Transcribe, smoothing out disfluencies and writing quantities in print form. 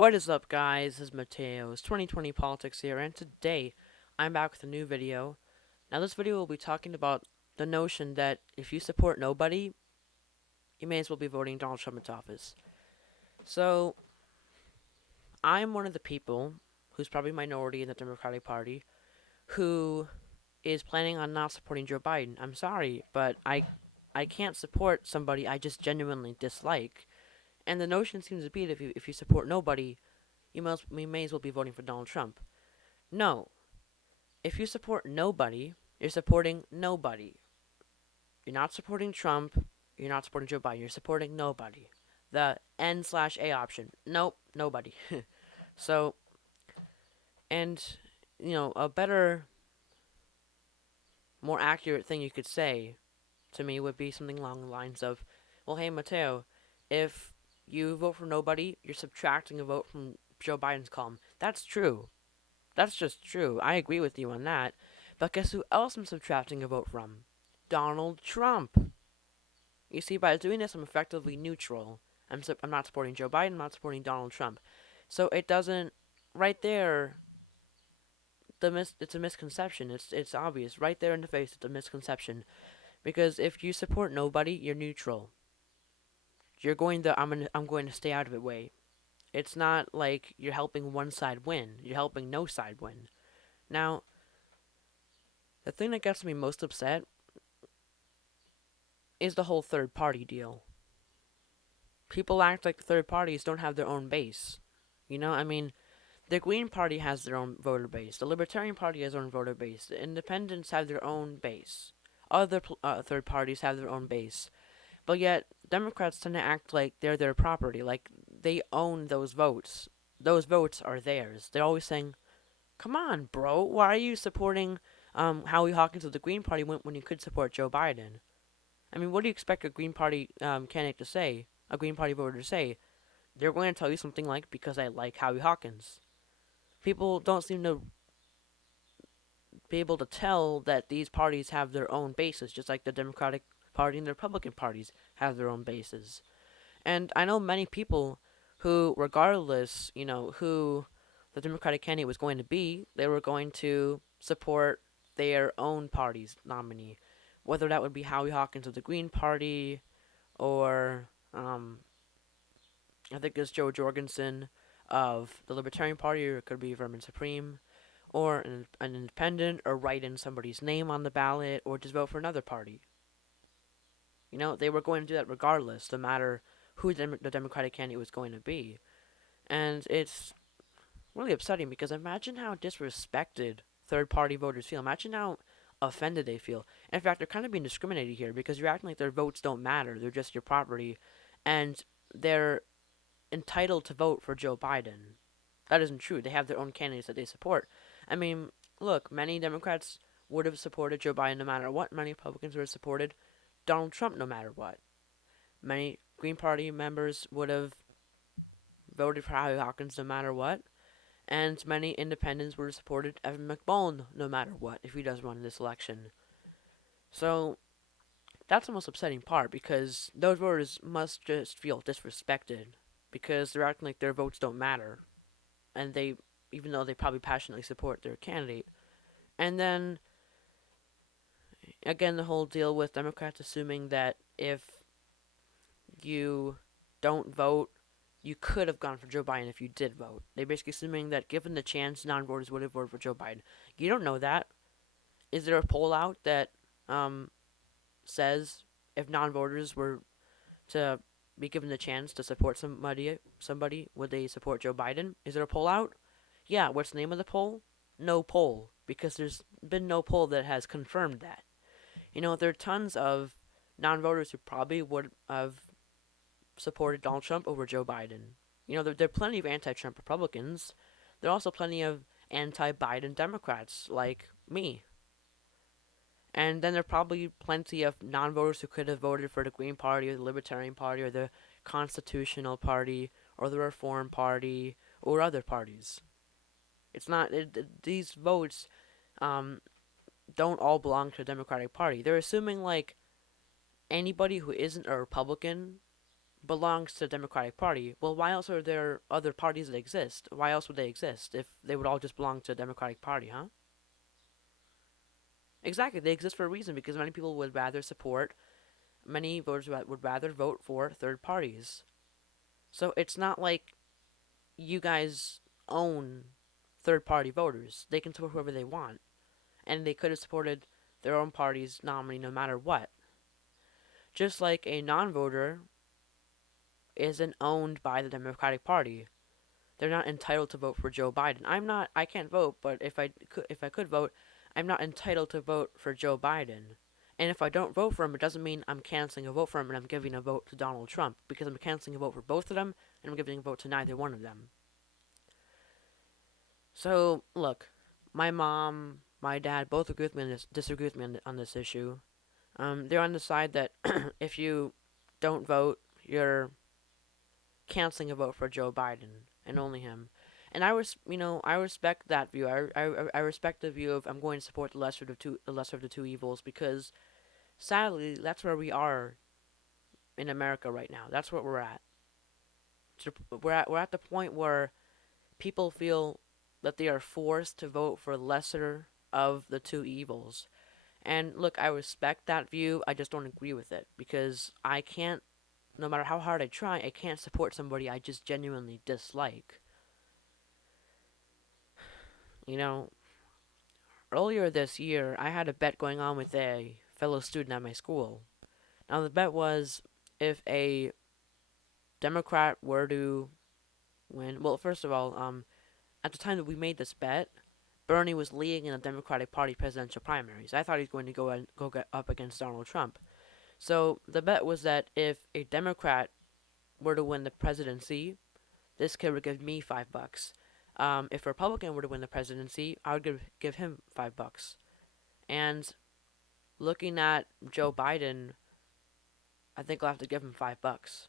What is up, guys? This is Mateo's 2020 Politics here, and today I'm back with a new video. Now, this video will be talking about the notion that if you support nobody, you may as well be voting Donald Trump into office. So, I'm one of the people who's probably minority in the Democratic Party who is planning on not supporting Joe Biden. I'm sorry, but I can't support somebody I just genuinely dislike. And the notion seems to be that if you support nobody, you may as well be voting for Donald Trump. No, if you support nobody, you're supporting nobody. You're not supporting Trump. You're not supporting Joe Biden. You're supporting nobody. The N/A option. Nope, nobody. So, and, a better, more accurate thing you could say to me would be something along the lines of, well, hey, Mateo, if you vote for nobody, you're subtracting a vote from Joe Biden's column. That's true. That's just true. I agree with you on that. But guess who else I'm subtracting a vote from? Donald Trump. You see, by doing this, I'm effectively neutral. I'm not supporting Joe Biden. I'm not supporting Donald Trump. So it doesn't. Right there, it's a misconception. It's obvious. Right there in the face, it's a misconception. Because if you support nobody, you're neutral. You're going the I'm going to stay out of it way. It's not like you're helping one side win. You're helping no side win. Now, the thing that gets me most upset is the whole third party deal. People act like the third parties don't have their own base. I mean, the Green Party has their own voter base. The Libertarian Party has their own voter base. The Independents have their own base. Other third parties have their own base. But yet, Democrats tend to act like they're their property, like they own those votes. Those votes are theirs. They're always saying, come on, bro, why are you supporting Howie Hawkins of the Green Party when you could support Joe Biden? I mean, what do you expect a Green Party candidate to say? A Green Party voter to say? They're going to tell you something like, because I like Howie Hawkins. People don't seem to be able to tell that these parties have their own bases, just like the Democratic Party and the Republican parties have their own bases. And I know many people who, regardless, who the Democratic candidate was going to be, they were going to support their own party's nominee. Whether that would be Howie Hawkins of the Green Party, or I think it's Joe Jorgensen of the Libertarian Party, or it could be Vermin Supreme, or an independent, or write in somebody's name on the ballot, or just vote for another party. They were going to do that regardless, no matter who the Democratic candidate was going to be. And it's really upsetting because imagine how disrespected third party voters feel. Imagine how offended they feel. In fact, they're kind of being discriminated here because you're acting like their votes don't matter. They're just your property. And they're entitled to vote for Joe Biden. That isn't true. They have their own candidates that they support. I mean, look, many Democrats would have supported Joe Biden no matter what. Many Republicans would have supported Donald Trump no matter what. Many Green Party members would have voted for Howie Hawkins no matter what. And many independents would have supported Evan McMullin no matter what if he does run this election. So that's the most upsetting part because those voters must just feel disrespected because they're acting like their votes don't matter. And they, even though they probably passionately support their candidate. And then, again, the whole deal with Democrats assuming that if you don't vote, you could have gone for Joe Biden if you did vote. They're basically assuming that given the chance, non-voters would have voted for Joe Biden. You don't know that. Is there a poll out that says if non-voters were to be given the chance to support somebody, would they support Joe Biden? Is there a poll out? Yeah. What's the name of the poll? No poll, because there's been no poll that has confirmed that. There are tons of non-voters who probably would have supported Donald Trump over Joe Biden. There are plenty of anti-Trump Republicans. There are also plenty of anti-Biden Democrats like me. And then there are probably plenty of non-voters who could have voted for the Green Party or the Libertarian Party or the Constitutional Party or the Reform Party or other parties. It's not these votes don't all belong to the Democratic Party. They're assuming like anybody who isn't a Republican belongs to the Democratic Party. Well, why else are there other parties that exist? Why else would they exist if they would all just belong to the Democratic Party, huh? Exactly, they exist for a reason because many people would rather support, many voters would rather vote for third parties. So it's not like you guys own third party voters. They can support whoever they want. And they could have supported their own party's nominee no matter what. Just like a non voter isn't owned by the Democratic Party. They're not entitled to vote for Joe Biden. I can't vote, but if I could vote, I'm not entitled to vote for Joe Biden. And if I don't vote for him, it doesn't mean I'm canceling a vote for him and I'm giving a vote to Donald Trump because I'm canceling a vote for both of them and I'm giving a vote to neither one of them. So, look, my mom, my dad both agree with me on this, disagree with me on this issue. They're on the side that if you don't vote, you're canceling a vote for Joe Biden and only him. And I respect that view. I respect the view of I'm going to support the lesser of the two evils because sadly that's where we are in America right now. That's what we're at. We're at the point where people feel that they are forced to vote for lesser of the two evils. And look, I respect that view. I just don't agree with it because I can't, no matter how hard I try, I can't support somebody I just genuinely dislike. You know, earlier this year, I had a bet going on with a fellow student at my school. Now, the bet was if a Democrat were to win. Well, first of all, at the time that we made this bet, Bernie was leading in the Democratic Party presidential primaries. I thought he was going to go get up against Donald Trump. So the bet was that if a Democrat were to win the presidency, this kid would give me $5. If a Republican were to win the presidency, I would give him $5. And looking at Joe Biden, I think I'll have to give him $5.